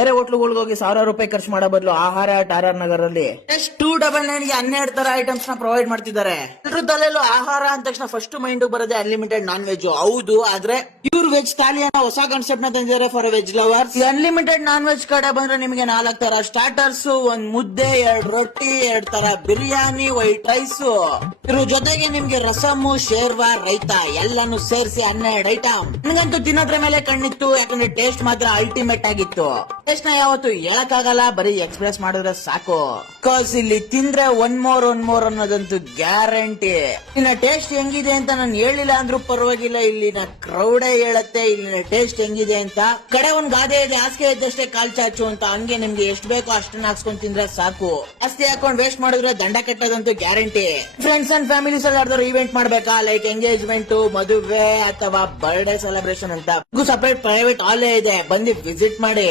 ಬೇರೆ ಹೋಟ್ಲುಗಳಿಗೆ ಹೋಗಿ ಸಾವಿರಾರು ರೂಪಾಯಿ ಖರ್ಚು ಮಾಡೋ ಬದಲು ಆಹಾರ ಟಾರರ್ ನಗರಲ್ಲಿ ಜಸ್ಟ್ 299 ಗೆ 12 ತರ ಐಟಮ್ಸ್ ನ ಪ್ರೊವೈಡ್ ಮಾಡ್ತಿದ್ದಾರೆ. ಎಲ್ರ ತಲೆಯಲ್ಲೂ ಆಹಾರ ಅಂದ ತಕ್ಷಣ ಫಸ್ಟ್ ಮೈಂಡ್ ಬರೋದೇ ಅನ್ಲಿಮಿಟೆಡ್ ನಾನ್ ವೆಜ್. ಹೌದು, ಆದ್ರೆ ಪ್ಯೂರ್ ವೆಜ್ ಥಾಲಿಯನ್ನ ಹೊಸ ಕಾನ್ಸೆಪ್ಟ್ ನ ತಂದಿದ್ದಾರೆ for veg lovers. Unlimited non veg ಕಡೆ ಬಂದ್ರೆ ನಿಮಗೆ 4 ತರ ಸ್ಟಾರ್ಟರ್ಸ್, 1 ಮುದ್ದೆ, 2 ರೊಟ್ಟಿ, 2 ತರ ಬಿರಿಯಾನಿ, ವೈಟ್ ರೈಸ್, ಇದ್ರ ಜೊತೆಗೆ ನಿಮ್ಗೆ ರಸಮ್, ಶೇರ್ವಾ, ರೈತ ಎಲ್ಲಾನು ಸೇರಿಸಿ 12 ಐಟಮ್. ನನಗಂತೂ ತಿನ್ನೋದ್ರ ಮೇಲೆ ಕಣ್ಣಿತ್ತು, ಯಾಕಂದ್ರೆ ಟೇಸ್ಟ್ ಮಾತ್ರ ಅಲ್ಟಿಮೇಟ್ ಆಗಿತ್ತು. ಟೇಸ್ಟ್ ನ ಯಾವತ್ತು ಹೇಳಕ್ಕಾಗಲ್ಲ, ಬರೀ ಎಕ್ಸ್ಪ್ರೆಸ್ ಮಾಡಿದ್ರೆ ಸಾಕು. ಕಾಸ್ ಇಲ್ಲಿ ತಿಂದ್ರೆ ಒನ್ ಮೋರ್ ಅನ್ನೋದಂತೂ ಗ್ಯಾರಂಟಿ. ಇನ್ನ ಟೇಸ್ಟ್ ಹೆಂಗಿದೆ ಅಂತ ನಾನು ಹೇಳಿಲ್ಲ ಅಂದ್ರೂ ಪರವಾಗಿಲ್ಲ, ಇಲ್ಲಿನ ಕ್ರೌಡೇ ಹೇಳತ್ತೆ ಇಲ್ಲಿನ ಟೇಸ್ಟ್ ಹೆಂಗಿದೆ ಅಂತ. ಕಡೆ ಒಂದ್ ಗಾದೆ ಇದೆ, ಹಾಸಿಗೆ ಇದ್ದಷ್ಟೇ ಕಾಲ್ ಚಾಚು ಅಂತ. ಹಂಗೆ ನಿಮ್ಗೆ ಎಷ್ಟು ಬೇಕೋ ಅಷ್ಟನ್ನ ಹಾಕ್ಸ್ಕೊಂಡ್ ತಿಂದ್ರೆ ಸಾಕು. ಜಾಸ್ತಿ ಹಾಕೊಂಡ್ ವೇಸ್ಟ್ ಮಾಡಿದ್ರೆ ದಂಡ ಕೆಟ್ಟದಂತೂ ಗ್ಯಾರಂಟಿ. ಫ್ರೆಂಡ್ಸ್ ಅಂಡ್ ಫ್ಯಾಮಿಲೀಸ್ ಅಲ್ಲಿ ಯಾರ್ದಾರು ಇವೆಂಟ್ ಮಾಡ್ಬೇಕಾ, ಲೈಕ್ ಎಂಗೇಜ್ಮೆಂಟ್, ಮದುವೆ ಅಥವಾ ಬರ್ಡೇ ಸೆಲೆಬ್ರೇಷನ್ ಅಂತ ಸಪರೇಟ್ ಪ್ರೈವೇಟ್ ಹಾಲೇ ಇದೆ, ಬಂದು ವಿಸಿಟ್ ಮಾಡಿ.